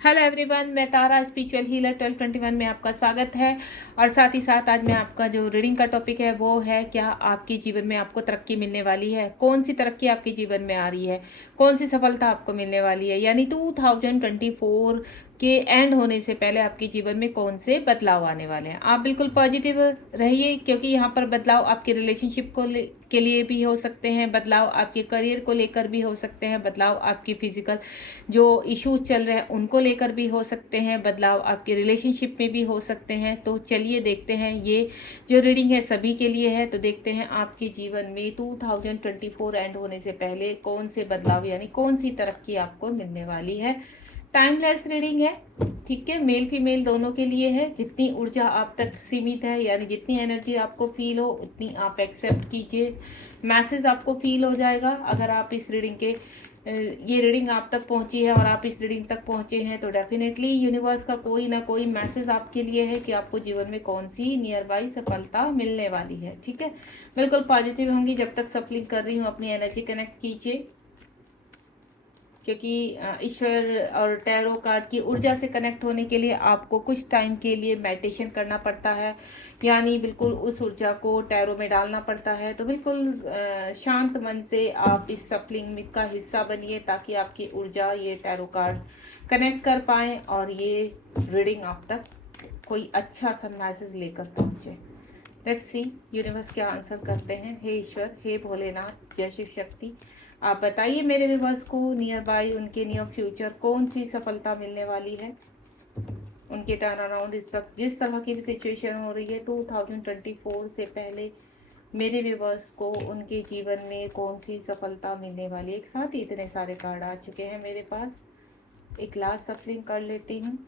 Hello everyone, मैं तारा spiritual healer 1221 में आपका स्वागत है। और साथ ही साथ आज मैं आपका जो रीडिंग का टॉपिक है वो है, क्या आपके जीवन में आपको तरक्की मिलने वाली है। कौन सी तरक्की आपके जीवन में आ रही है, कौन सी सफलता आपको मिलने वाली है, यानी 2024 के एंड होने से पहले आपके जीवन में कौन से बदलाव आने वाले हैं। आप बिल्कुल पॉजिटिव रहिए, क्योंकि यहाँ पर बदलाव आपके रिलेशनशिप के लिए भी हो सकते हैं, बदलाव आपके करियर को लेकर भी हो सकते हैं, बदलाव आपकी फिजिकल जो इश्यूज चल रहे हैं उनको लेकर भी हो सकते हैं, बदलाव आपके रिलेशनशिप में भी हो सकते हैं। तो चलिए देखते हैं, ये जो रीडिंग है सभी के लिए है। तो देखते हैं आपके जीवन में 2024 एंड होने से पहले कौन से बदलाव यानी कौन सी तरक्की आपको मिलने वाली है। टाइमलेस रीडिंग है, ठीक है, मेल फीमेल दोनों के लिए है। जितनी ऊर्जा आप तक सीमित है, यानी जितनी एनर्जी आपको फील हो उतनी आप एक्सेप्ट कीजिए। मैसेज आपको फील हो जाएगा। अगर आप इस रीडिंग के ये रीडिंग आप तक पहुंची है और आप इस रीडिंग तक पहुंचे हैं तो डेफिनेटली यूनिवर्स का कोई ना कोई मैसेज आपके लिए है कि आपको जीवन में कौन सी नियर बाई सफलता मिलने वाली है। ठीक है, बिल्कुल पॉजिटिव होंगी। जब तक सफलिंग कर रही हूँ अपनी एनर्जी कनेक्ट कीजिए, क्योंकि ईश्वर और टैरो कार्ड की ऊर्जा से कनेक्ट होने के लिए आपको कुछ टाइम के लिए मेडिटेशन करना पड़ता है, यानी बिल्कुल उस ऊर्जा को टैरो में डालना पड़ता है। तो बिल्कुल शांत मन से आप इस सफलिंग का हिस्सा बनिए, ताकि आपकी ऊर्जा ये टैरो कार्ड कनेक्ट कर पाए और ये रीडिंग आप तक कोई अच्छा सा मैसेज लेकर पहुँचे। लेट्स सी यूनिवर्स क्या आंसर करते हैं। हे ईश्वर, हे भोलेनाथ, जय शिव शक्ति, आप बताइए मेरे व्यूवर्स को नियर बाई उनके नियर फ्यूचर कौन सी सफलता मिलने वाली है। उनके टर्न अराउंड इस वक्त जिस तरह की भी सिचुएशन हो रही है 2024 से पहले मेरे व्यूवर्स को उनके जीवन में कौन सी सफलता मिलने वाली है। एक साथ ही इतने सारे कार्ड आ चुके हैं मेरे पास। एक लास्ट सफलिंग कर लेती हूँ।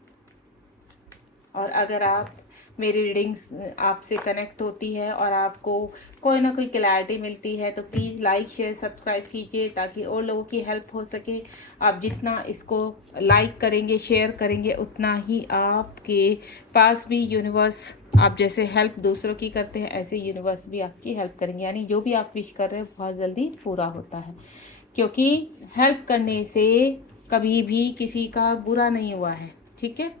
और अगर आप मेरी रीडिंग्स आपसे कनेक्ट होती है और आपको कोई ना कोई क्लैरिटी मिलती है तो प्लीज़ लाइक शेयर सब्सक्राइब कीजिए, ताकि और लोगों की हेल्प हो सके। आप जितना इसको लाइक करेंगे शेयर करेंगे उतना ही आपके पास भी यूनिवर्स, आप जैसे हेल्प दूसरों की करते हैं ऐसे यूनिवर्स भी आपकी हेल्प करेंगे, यानी जो भी आप विश कर रहे हैं बहुत जल्दी पूरा होता है। क्योंकि हेल्प करने से कभी भी किसी का बुरा नहीं हुआ है। ठीक है,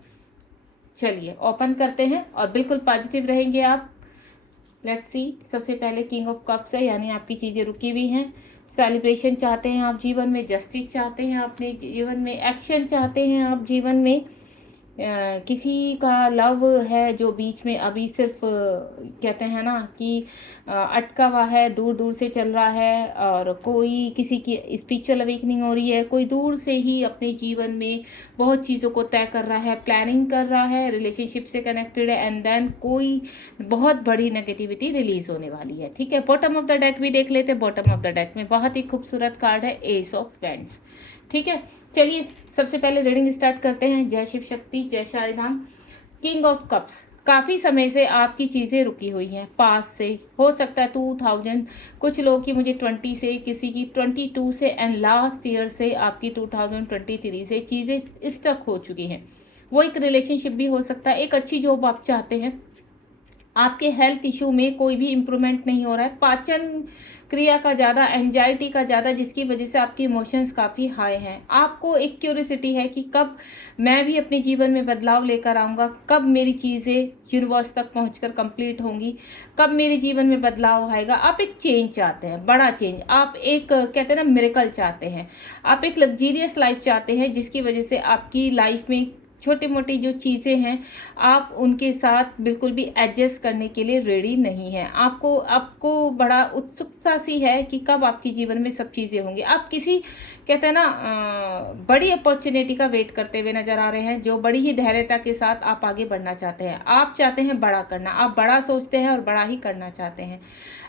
चलिए ओपन करते हैं और बिल्कुल पॉजिटिव रहेंगे आप। लेट्स सी, सबसे पहले किंग ऑफ कप्स है, यानी आपकी चीज़ें रुकी हुई हैं। सेलिब्रेशन चाहते हैं आप जीवन में, जस्टिस चाहते हैं अपने जीवन में, एक्शन चाहते हैं आप जीवन में। किसी का लव है जो बीच में अभी सिर्फ कहते हैं ना कि अटका हुआ है, दूर दूर से चल रहा है, और कोई किसी की स्पिरिचुअल अवेकनिंग हो रही है, कोई दूर से ही अपने जीवन में बहुत चीज़ों को तय कर रहा है, प्लानिंग कर रहा है, रिलेशनशिप से कनेक्टेड है, एंड देन कोई बहुत बड़ी नेगेटिविटी रिलीज होने वाली है। ठीक है, बॉटम ऑफ द डेक भी देख लेते हैं। बॉटम ऑफ द डेक में बहुत ही खूबसूरत कार्ड है, एस ऑफ वैंड्स। ठीक है, चलिए सबसे पहले रीडिंग स्टार्ट करते हैं। जय शिव शक्ति, जय Sai Ram. King of cups, काफ़ी समय से आपकी चीज़ें रुकी हुई हैं, पास से हो सकता है 2000, कुछ लोगों की मुझे 20 से, किसी की 22 से, एंड लास्ट ईयर से आपकी 2023 से चीज़ें स्टक हो चुकी हैं। वो एक रिलेशनशिप भी हो सकता है, एक अच्छी जॉब आप चाहते हैं, आपके हेल्थ इशू में कोई भी इम्प्रूवमेंट नहीं हो रहा है, पाचन क्रिया का ज़्यादा, एंजाइटी का ज़्यादा, जिसकी वजह से आपके इमोशंस काफ़ी हाई हैं। आपको एक क्यूरियोसिटी है कि कब मैं भी अपने जीवन में बदलाव लेकर आऊँगा, कब मेरी चीज़ें यूनिवर्स तक पहुंचकर कंप्लीट होंगी, कब मेरे जीवन में बदलाव आएगा। आप एक चेंज चाहते हैं, बड़ा चेंज, आप एक कहते हैं ना मिरेकल चाहते हैं, आप एक लग्जीरियस लाइफ चाहते हैं, जिसकी वजह से आपकी लाइफ में छोटी मोटी जो चीज़ें हैं आप उनके साथ बिल्कुल भी एडजस्ट करने के लिए रेडी नहीं है। आपको आपको बड़ा उत्सुकता सी है कि कब आपके जीवन में सब चीज़ें होंगी। आप किसी कहते हैं ना बड़ी अपॉर्चुनिटी का वेट करते हुए नजर आ रहे हैं, जो बड़ी ही धैर्यता के साथ आप आगे बढ़ना चाहते हैं। आप चाहते हैं बड़ा करना, आप बड़ा सोचते हैं और बड़ा ही करना चाहते हैं।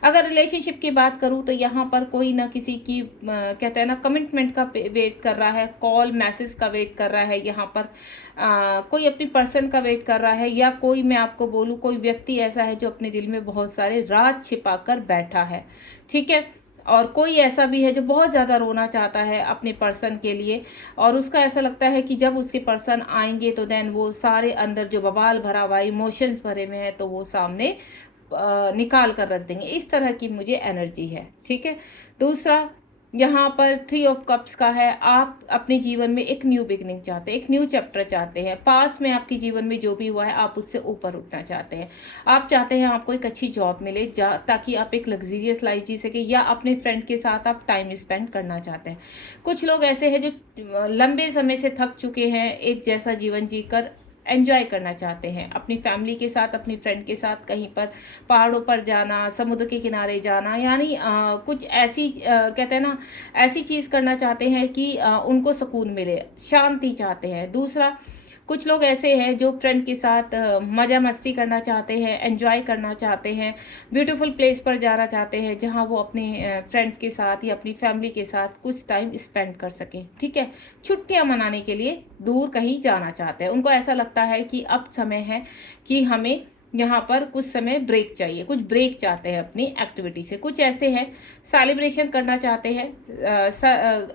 अगर रिलेशनशिप की बात करूं तो यहाँ पर कोई ना किसी की कहते हैं ना कमिटमेंट का वेट कर रहा है, कॉल मैसेज का वेट कर रहा है, यहाँ पर कोई अपनी पर्सन का वेट कर रहा है, या कोई, मैं आपको बोलूँ, कोई व्यक्ति ऐसा है जो अपने दिल में बहुत सारे राज छिपा कर बैठा है। ठीक है, और कोई ऐसा भी है जो बहुत ज़्यादा रोना चाहता है अपने पर्सन के लिए, और उसका ऐसा लगता है कि जब उसके पर्सन आएंगे तो देन वो सारे अंदर जो बवाल भरा हुआ इमोशंस भरे में है तो वो सामने निकाल कर रख देंगे। इस तरह की मुझे एनर्जी है। ठीक है, दूसरा यहाँ पर थ्री ऑफ कप्स का है, आप अपने जीवन में एक न्यू बिगनिंग चाहते हैं, एक न्यू चैप्टर चाहते हैं। पास में आपके जीवन में जो भी हुआ है आप उससे ऊपर उठना चाहते हैं। आप चाहते हैं आपको एक अच्छी जॉब मिले ताकि आप एक लग्जरियस लाइफ जी सके, या अपने फ्रेंड के साथ आप टाइम स्पेंड करना चाहते हैं। कुछ लोग ऐसे हैं जो लंबे समय से थक चुके हैं, एक जैसा जीवन जीकर एंजॉय करना चाहते हैं, अपनी फैमिली के साथ, अपनी फ्रेंड के साथ कहीं पर पहाड़ों पर जाना, समुद्र के किनारे जाना, यानी कुछ ऐसी कहते हैं ना, ऐसी चीज़ करना चाहते हैं कि उनको सुकून मिले, शांति चाहते हैं। दूसरा, कुछ लोग ऐसे हैं जो फ्रेंड के साथ मज़ा मस्ती करना चाहते हैं, एंजॉय करना चाहते हैं, ब्यूटीफुल प्लेस पर जाना चाहते हैं जहां वो अपने फ्रेंड्स के साथ या अपनी फैमिली के साथ कुछ टाइम स्पेंड कर सकें। ठीक है, छुट्टियां मनाने के लिए दूर कहीं जाना चाहते हैं। उनको ऐसा लगता है कि अब समय है कि हमें यहाँ पर कुछ समय ब्रेक चाहिए, कुछ ब्रेक चाहते हैं अपनी एक्टिविटी से। कुछ ऐसे हैं सेलिब्रेशन करना चाहते हैं,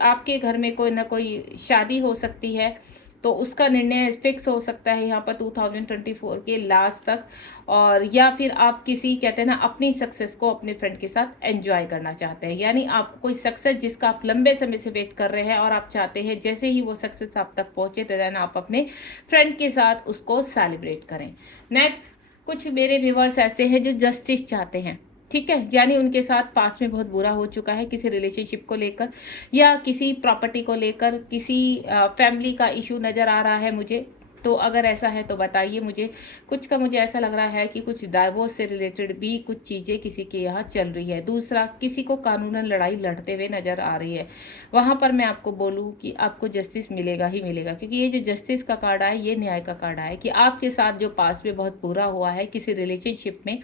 आपके घर में कोई ना कोई शादी हो सकती है, तो उसका निर्णय फिक्स हो सकता है यहाँ पर 2024 के लास्ट तक। और या फिर आप किसी कहते हैं ना अपनी सक्सेस को अपने फ्रेंड के साथ एंजॉय करना चाहते हैं, यानी आपको कोई सक्सेस जिसका आप लंबे समय से वेट कर रहे हैं और आप चाहते हैं जैसे ही वो सक्सेस आप तक पहुंचे तो देन आप अपने फ्रेंड के साथ उसको सेलिब्रेट करें। नेक्स्ट, कुछ मेरे व्यूवर्स ऐसे हैं जो जस्टिस चाहते हैं। ठीक है, यानी उनके साथ पास में बहुत बुरा हो चुका है किसी रिलेशनशिप को लेकर, या किसी प्रॉपर्टी को लेकर, किसी फैमिली का इशू नज़र आ रहा है मुझे। तो अगर ऐसा है तो बताइए मुझे। कुछ का मुझे ऐसा लग रहा है कि कुछ डाइवोर्स से रिलेटेड भी कुछ चीज़ें किसी के यहाँ चल रही है। दूसरा, किसी को कानूनन लड़ाई लड़ते हुए नज़र आ रही है। वहाँ पर मैं आपको बोलूँ कि आपको जस्टिस मिलेगा ही मिलेगा, क्योंकि ये जो जस्टिस का कार्ड आया ये न्याय का कार्ड आया कि आपके साथ जो पास में बहुत बुरा हुआ है किसी रिलेशनशिप में,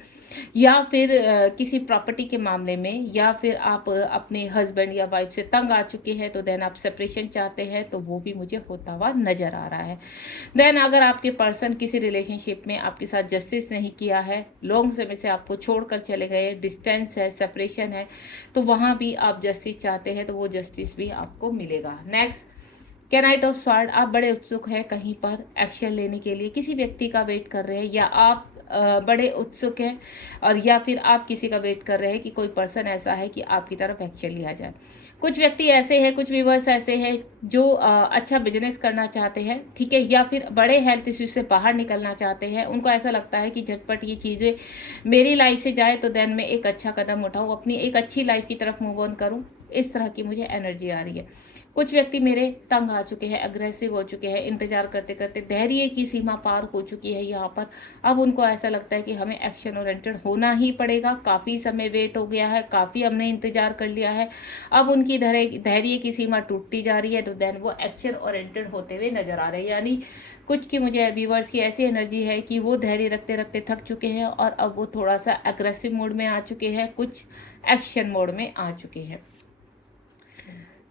या फिर किसी प्रॉपर्टी के मामले में, या फिर आप अपने हस्बैंड या वाइफ से तंग आ चुके हैं तो देन आप सेपरेशन चाहते हैं, तो वो भी मुझे होता हुआ नज़र आ रहा है। देन अगर आपके पर्सन किसी रिलेशनशिप में आपके साथ जस्टिस नहीं किया है, लॉन्ग समय से आपको छोड़कर चले गए, डिस्टेंस है, सेपरेशन है, तो वहाँ भी आप जस्टिस चाहते हैं, तो वो जस्टिस भी आपको मिलेगा। नेक्स्ट, कैनाइट ऑफ स्वॉर्ड, आप बड़े उत्सुक हैं कहीं पर एक्शन लेने के लिए, किसी व्यक्ति का वेट कर रहे हैं, या आप बड़े उत्सुक हैं, और या फिर आप किसी का वेट कर रहे हैं कि कोई पर्सन ऐसा है कि आपकी तरफ एक्शन लिया जाए। कुछ व्यक्ति ऐसे हैं, कुछ व्यूवर्स ऐसे हैं जो अच्छा बिजनेस करना चाहते हैं, ठीक है, या फिर बड़े हेल्थ इश्यू से बाहर निकलना चाहते हैं। उनको ऐसा लगता है कि झटपट ये चीज़ें मेरी लाइफ से जाए तो देन मैं एक अच्छा कदम उठाऊँ, अपनी एक अच्छी लाइफ की तरफ मूव ऑन करूँ। इस तरह की मुझे एनर्जी आ रही है। कुछ व्यक्ति मेरे तंग आ चुके हैं, अग्रेसिव हो चुके हैं, इंतजार करते करते धैर्य की सीमा पार हो चुकी है यहाँ पर। अब उनको ऐसा लगता है कि हमें एक्शन ओरिएंटेड होना ही पड़ेगा, काफ़ी समय वेट हो गया है, काफ़ी हमने इंतजार कर लिया है, अब उनकी धैर्य की सीमा टूटती जा रही है, तो देन वो एक्शन ओरिएंटेड होते हुए नजर आ रहे हैं। यानी कुछ की मुझे व्यूवर्स की ऐसी एनर्जी है कि वो धैर्य रखते रखते थक चुके हैं और अब वो थोड़ा सा अग्रेसिव मोड में आ चुके हैं, कुछ एक्शन मोड में आ चुके हैं।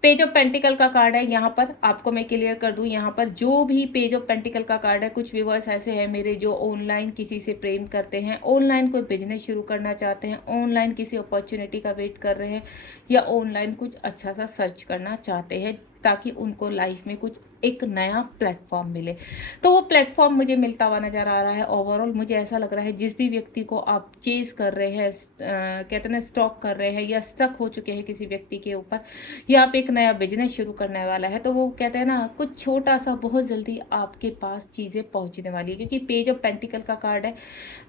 पेज ऑफ पेंटिकल का कार्ड है यहाँ पर, आपको मैं क्लियर कर दूँ, यहाँ पर जो भी पेज ऑफ पेंटिकल का कार्ड है, कुछ व्यूवर्स ऐसे हैं मेरे जो ऑनलाइन किसी से प्रेम करते हैं, ऑनलाइन कोई बिजनेस शुरू करना चाहते हैं, ऑनलाइन किसी अपॉर्चुनिटी का वेट कर रहे हैं, या ऑनलाइन कुछ अच्छा सा सर्च करना चाहते हैं ताकि उनको लाइफ में कुछ एक नया प्लेटफॉर्म मिले। तो वो प्लेटफॉर्म मुझे मिलता हुआ नज़र आ रहा है। ओवरऑल मुझे ऐसा लग रहा है जिस भी व्यक्ति को आप चेज कर रहे हैं, कहते हैं ना स्टॉक कर रहे हैं, या स्टक हो चुके हैं किसी व्यक्ति के ऊपर, या आप एक नया बिजनेस शुरू करने वाला है, तो वो कहते हैं ना कुछ छोटा सा बहुत जल्दी आपके पास चीज़ें पहुंचने वाली है, क्योंकि पेज ऑफ पेंटिकल का कार्ड है।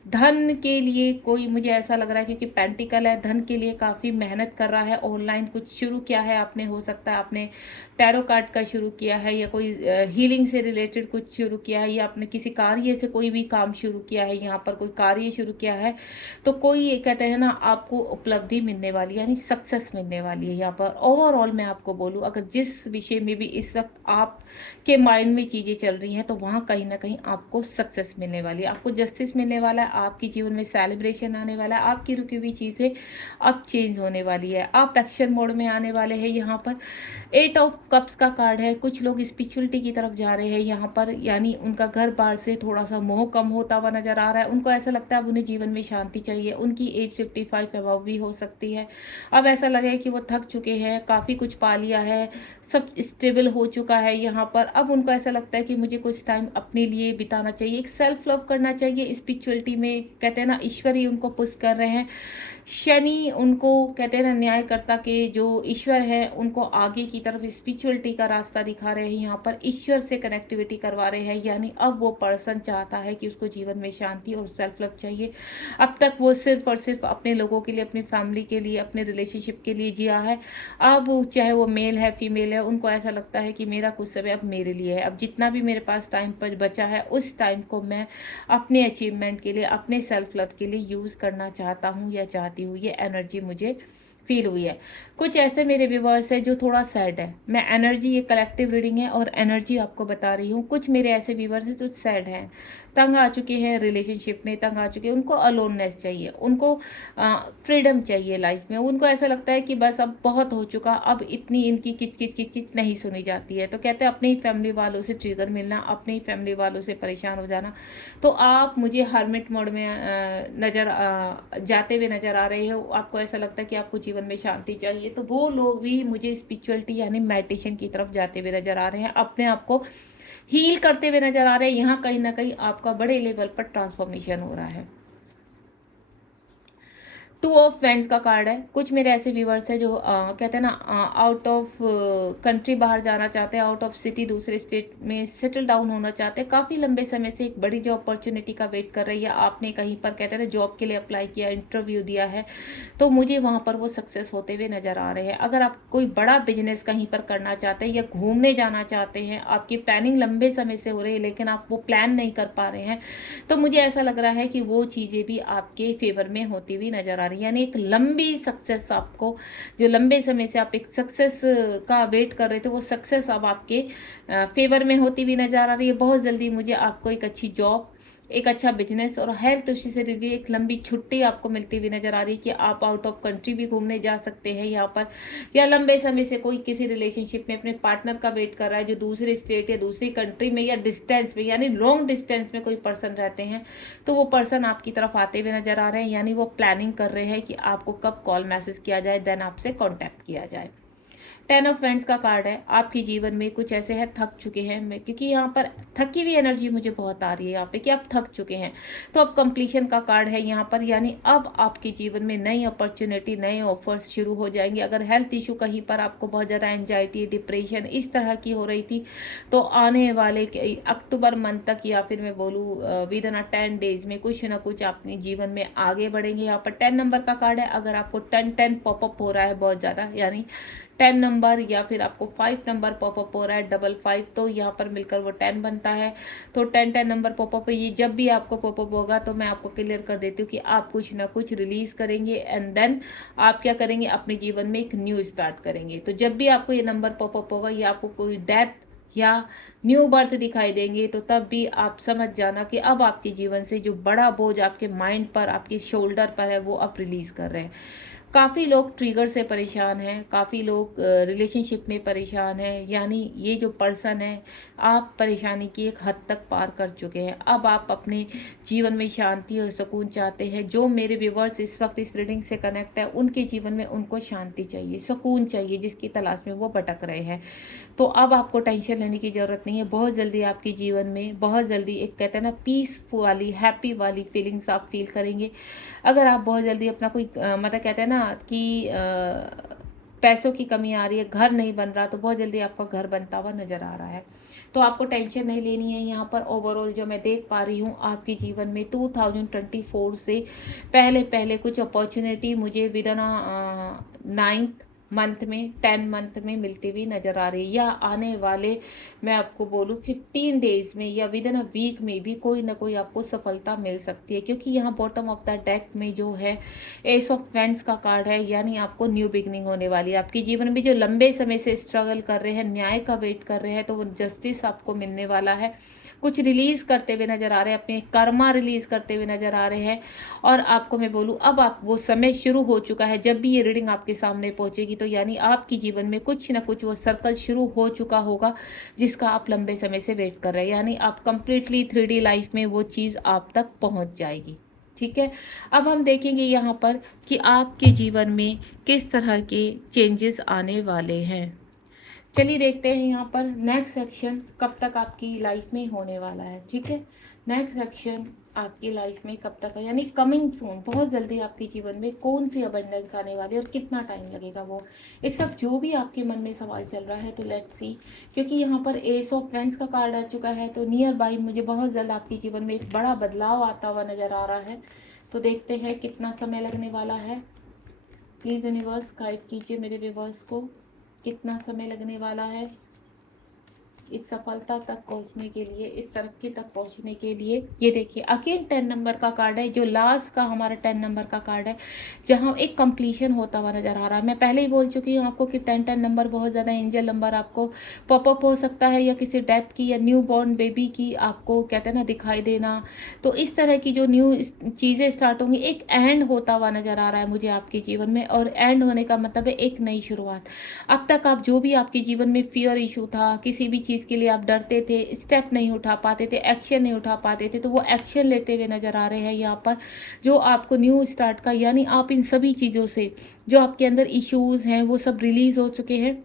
धन के लिए कोई, मुझे ऐसा लग रहा है क्योंकि पेंटिकल है, धन के लिए काफ़ी मेहनत कर रहा है, ऑनलाइन कुछ शुरू किया है आपने, हो सकता है आपने टैरो कार्ड का शुरू किया है, या कोई हीलिंग से रिलेटेड कुछ शुरू किया है, या आपने किसी कार्य से कोई भी काम शुरू किया है, यहाँ पर कोई कार्य शुरू किया है, तो कोई ये कहते हैं ना आपको उपलब्धि मिलने वाली है, यानी सक्सेस मिलने वाली है यहाँ पर। ओवरऑल मैं आपको बोलूँ, अगर जिस विषय में भी इस वक्त आपके माइंड में चीज़ें चल रही हैं, तो वहाँ कहीं ना कहीं आपको सक्सेस मिलने वाली है, आपको जस्टिस मिलने वाला है, आपके जीवन में सेलिब्रेशन आने वाला है, आपकी रुकी हुई चीज़ें अब चेंज होने वाली है, आप एक्शन मोड में आने वाले हैं। यहाँ पर 8 ऑफ कप्स का कार्ड है, कुछ लोग स्पिरिचुअलिटी की तरफ जा रहे हैं यहाँ पर, यानी उनका घर बार से थोड़ा सा मोह कम होता हुआ नजर आ रहा है। उनको ऐसा लगता है अब उन्हें जीवन में शांति चाहिए। उनकी एज 55 अबव भी हो सकती है। अब ऐसा लगे कि वो थक चुके हैं, काफ़ी कुछ पा लिया है, सब स्टेबल हो चुका है यहाँ पर। अब उनको ऐसा लगता है कि मुझे कुछ टाइम अपने लिए बिताना चाहिए, एक सेल्फ लव करना चाहिए। स्पिरिचुअलिटी में कहते हैं ना, ईश्वर ही उनको पुश कर रहे हैं। शनि उनको कहते हैं ना, न्यायकर्ता के जो ईश्वर है उनको आगे की तरफ स्पिरिचुअलिटी का रास्ता दिखा रहे हैं, यहाँ पर ईश्वर से कनेक्टिविटी करवा रहे हैं। यानी अब वो पर्सन चाहता है कि उसको जीवन में शांति और सेल्फ लव चाहिए। अब तक वो सिर्फ और सिर्फ अपने लोगों के लिए, अपनी फैमिली के लिए, अपने रिलेशनशिप के लिए जिया है। अब चाहे वो मेल है फीमेल है, उनको ऐसा लगता है कि मेरा कुछ समय अब मेरे लिए है। अब जितना भी मेरे पास टाइम पर बचा है उस टाइम को मैं अपने अचीवमेंट के लिए, अपने सेल्फ लव के लिए यूज़ करना चाहता हूँ या चाहती हूँ। ये एनर्जी मुझे फील हुई है। कुछ ऐसे मेरे व्यूवर्स है जो थोड़ा सैड है। मैं एनर्जी, ये कलेक्टिव रीडिंग है और एनर्जी आपको बता रही हूँ। कुछ मेरे ऐसे व्यूवर्स हैं जो सैड हैं, तंग आ चुके हैं, रिलेशनशिप में तंग आ चुके हैं। उनको अलोननेस चाहिए, उनको फ्रीडम चाहिए लाइफ में। उनको ऐसा लगता है कि बस अब बहुत हो चुका, अब इतनी इनकी किच किच किच किच नहीं सुनी जाती है। तो कहते हैं अपने ही फैमिली वालों से ट्रिगर मिलना, अपने ही फैमिली वालों से परेशान हो जाना। तो आप मुझे हर्मिट मोड में जाते हुए नजर आ रहे हो। आपको ऐसा लगता है कि आपको जीवन में शांति चाहिए। तो वो लोग भी मुझे स्पिरिचुअलिटी यानी मेडिटेशन की तरफ जाते हुए नजर आ रहे हैं, अपने आप को हील करते हुए नजर आ रहे हैं। यहाँ कहीं ना कहीं आपका बड़े लेवल पर ट्रांसफॉर्मेशन हो रहा है। टू ऑफ फ्रेंड्स का कार्ड है। कुछ मेरे ऐसे व्यूवर्स हैं जो कहते हैं ना, आउट ऑफ कंट्री बाहर जाना चाहते हैं, आउट ऑफ सिटी दूसरे स्टेट में सेटल डाउन होना चाहते हैं। काफ़ी लंबे समय से एक बड़ी जॉब अपॉर्चुनिटी का वेट कर रही है। आपने कहीं पर कहते हैं ना जॉब के लिए अप्लाई किया, इंटरव्यू दिया है, तो मुझे वहाँ पर वो सक्सेस होते हुए नज़र आ रहे हैं। अगर आप कोई बड़ा बिजनेस कहीं पर करना चाहते हैं या घूमने जाना चाहते हैं, आपकी प्लानिंग लंबे समय से हो रही है लेकिन आप वो प्लान नहीं कर पा रहे हैं, तो मुझे ऐसा लग रहा है कि वो चीज़ें भी आपके फेवर में होती हुई नज़र आ रही है। यानी एक लंबी सक्सेस, आपको जो लंबे समय से आप एक सक्सेस का वेट कर रहे थे, वो सक्सेस अब आपके फेवर में होती हुई नजर आ रही है। बहुत जल्दी मुझे आपको एक अच्छी जॉब, एक अच्छा बिजनेस और हेल्थ इश्यू से रिलेटेड एक लंबी छुट्टी आपको मिलती हुई नजर आ रही है कि आप आउट ऑफ कंट्री भी घूमने जा सकते हैं यहाँ पर। या लंबे समय से कोई किसी रिलेशनशिप में अपने पार्टनर का वेट कर रहा है जो दूसरे स्टेट या दूसरी कंट्री में या डिस्टेंस में, यानी लॉन्ग डिस्टेंस में कोई पर्सन रहते हैं, तो वो पर्सन आपकी तरफ आते हुए नजर आ रहे हैं। यानी वो प्लानिंग कर रहे हैं कि आपको कब कॉल मैसेज किया जाए, देन आपसे कॉन्टैक्ट किया जाए। 10 ऑफ फ्रेंड्स का कार्ड है। आपके जीवन में कुछ ऐसे हैं थक चुके हैं, मैं क्योंकि यहाँ पर थकी हुई एनर्जी मुझे बहुत आ रही है यहाँ पे कि आप थक चुके हैं। तो अब कंप्लीशन का कार्ड है यहाँ पर, यानी अब आपके जीवन में नई अपॉर्चुनिटी, नए ऑफर्स शुरू हो जाएंगे। अगर हेल्थ इशू कहीं पर आपको बहुत ज़्यादा एंजाइटी, डिप्रेशन इस तरह की हो रही थी, तो आने वाले अक्टूबर मंथ तक, या फिर मैं बोलूँ विद इन 10 डेज में कुछ ना कुछ अपने जीवन में आगे बढ़ेंगे। यहाँ पर 10 नंबर का कार्ड है। अगर आपको 10 पॉपअप हो रहा है बहुत ज़्यादा, यानी 10 नंबर, या फिर आपको 5 नंबर पॉपअप हो रहा है 55, तो यहाँ पर मिलकर वो 10 बनता है। तो 10 नंबर पॉपअप है। ये जब भी आपको पॉपअप होगा तो मैं आपको क्लियर कर देती हूँ कि आप कुछ ना कुछ रिलीज करेंगे एंड देन आप क्या करेंगे, अपने जीवन में एक न्यू स्टार्ट करेंगे। तो जब भी आपको ये नंबर पॉपअप होगा या आपको कोई डेथ या न्यू बर्थ दिखाई देंगे, तो तब भी आप समझ जाना कि अब आपके जीवन से जो बड़ा बोझ आपके माइंड पर, आपके शोल्डर पर है, वो आप रिलीज कर रहे हैं। काफ़ी लोग ट्रिगर से परेशान हैं, काफ़ी लोग रिलेशनशिप में परेशान हैं। यानी ये जो पर्सन है, आप परेशानी की एक हद तक पार कर चुके हैं। अब आप अपने जीवन में शांति और सुकून चाहते हैं। जो मेरे व्यूवर्स इस वक्त इस रीडिंग से कनेक्ट है, उनके जीवन में उनको शांति चाहिए, सुकून चाहिए, जिसकी तलाश में वो भटक रहे हैं। तो अब आपको टेंशन लेने की ज़रूरत नहीं है। बहुत जल्दी आपके जीवन में, बहुत जल्दी एक कहते हैं ना पीस वाली, हैप्पी वाली फीलिंग्स आप फील करेंगे। अगर आप बहुत जल्दी अपना कोई मतलब कहते हैं ना कि पैसों की कमी आ रही है, घर नहीं बन रहा, तो बहुत जल्दी आपका घर बनता हुआ नज़र आ रहा है। तो आपको टेंशन नहीं लेनी है। यहाँ पर ओवरऑल जो मैं देख पा रही हूँ, आपके जीवन में 2024 से पहले पहले कुछ अपॉर्चुनिटी मुझे विद इन 9th मंथ में, 10 मंथ में मिलती हुई नज़र आ रही है। या आने वाले मैं आपको बोलूँ 15 डेज में या विद इन अ वीक में भी कोई ना कोई आपको सफलता मिल सकती है। क्योंकि यहाँ बॉटम ऑफ द डेक में जो है एस ऑफ फ्रेंड्स का कार्ड है, यानी आपको न्यू बिगनिंग होने वाली है। आपके जीवन में जो लंबे समय से स्ट्रगल कर रहे हैं, न्याय का वेट कर रहे हैं, तो वो जस्टिस आपको मिलने वाला है। कुछ रिलीज करते हुए नजर आ रहे हैं, अपने कर्मा रिलीज करते हुए नजर आ रहे हैं। और आपको मैं बोलूँ, अब आप वो समय शुरू हो चुका है। जब भी ये रीडिंग आपके सामने पहुंचेगी, तो यानी आपके जीवन में कुछ ना कुछ वो सर्कल शुरू हो चुका होगा जिसका आप लंबे समय से वेट कर रहे हैं। यानी आप कंप्लीटली 3D लाइफ में वो चीज़ आप तक पहुंच जाएगी। ठीक है, अब हम देखेंगे यहाँ पर कि आपके जीवन में किस तरह के चेंजेस आने वाले हैं। चलिए देखते हैं यहाँ पर नेक्स्ट सेक्शन कब तक आपकी लाइफ में होने वाला है। ठीक है, नेक्स्ट सेक्शन आपकी लाइफ में कब तक है, यानी कमिंग सून, बहुत जल्दी आपके जीवन में कौन सी अबंडेंस आने वाली है और कितना टाइम लगेगा वो। इस वक्त जो भी आपके मन में सवाल चल रहा है तो लेट्स सी, क्योंकि यहाँ पर एस ऑफ फ्रेंड्स का कार्ड आ चुका है, तो नियर बाई मुझे बहुत जल्द आपके जीवन में एक बड़ा बदलाव आता हुआ नजर आ रहा है। तो देखते हैं कितना समय लगने वाला है। प्लीज़ यूनिवर्स गाइड कीजिए मेरे व्यूवर्स को, कितना समय लगने वाला है इस सफलता तक पहुंचने के लिए, इस तरक्की तक पहुंचने के लिए। ये देखिए अगेन 10 नंबर का कार्ड है, जो लास्ट का हमारा 10 नंबर का कार्ड है, जहां एक कंप्लीशन होता हुआ नजर आ रहा है। मैं पहले ही बोल चुकी हूँ आपको कि 10 नंबर बहुत ज़्यादा एंजल नंबर आपको पॉपअप हो सकता है, या किसी डेथ की या न्यू बॉर्न बेबी की आपको कहते हैं ना दिखाई देना। तो इस तरह की जो न्यू चीज़ें स्टार्ट होंगी, एक एंड होता हुआ नजर आ रहा है मुझे आपके जीवन में, और एंड होने का मतलब है एक नई शुरुआत। अब तक आप जो भी आपके जीवन में फियर इशू था, किसी भी चीज़ के लिए आप डरते थे, स्टेप नहीं उठा पाते थे, एक्शन नहीं उठा पाते थे, तो वो एक्शन लेते हुए नज़र आ रहे हैं यहाँ पर, जो आपको न्यू स्टार्ट का, यानी आप इन सभी चीज़ों से जो आपके अंदर इश्यूज़ हैं वो सब रिलीज़ हो चुके हैं।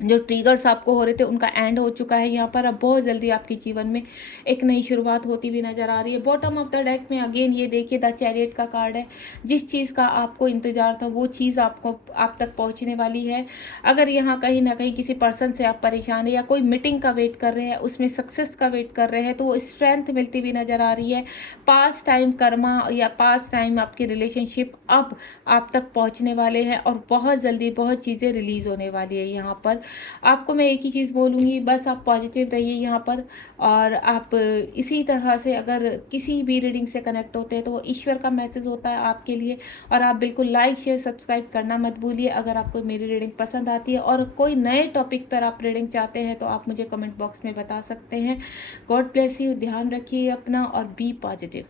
जो ट्रिगर्स आपको हो रहे थे उनका एंड हो चुका है यहाँ पर। अब बहुत जल्दी आपके जीवन में एक नई शुरुआत होती हुई नजर आ रही है। बॉटम ऑफ द डेक में अगेन ये देखिए द चैरियट का कार्ड है। जिस चीज़ का आपको इंतजार था वो चीज़ आपको आप तक पहुँचने वाली है। अगर यहाँ कहीं ना कहीं किसी पर्सन से आप परेशान है या कोई मीटिंग का वेट कर रहे हैं, उसमें सक्सेस का वेट कर रहे हैं, तो वो स्ट्रेंथ मिलती हुई नजर आ रही है। पास टाइम कर्मा या पास टाइम आपके रिलेशनशिप अब आप तक पहुँचने वाले हैं, और बहुत जल्दी बहुत चीज़ें रिलीज होने वाली है यहाँ पर। आपको मैं एक ही चीज़ बोलूँगी, बस आप पॉजिटिव रहिए यहाँ पर। और आप इसी तरह से अगर किसी भी रीडिंग से कनेक्ट होते हैं तो वो ईश्वर का मैसेज होता है आपके लिए। और आप बिल्कुल लाइक शेयर सब्सक्राइब करना मत भूलिए। अगर आपको मेरी रीडिंग पसंद आती है और कोई नए टॉपिक पर आप रीडिंग चाहते हैं तो आप मुझे कमेंट बॉक्स में बता सकते हैं। गॉड ब्लेस यू, ध्यान रखिए अपना और बी पॉजिटिव।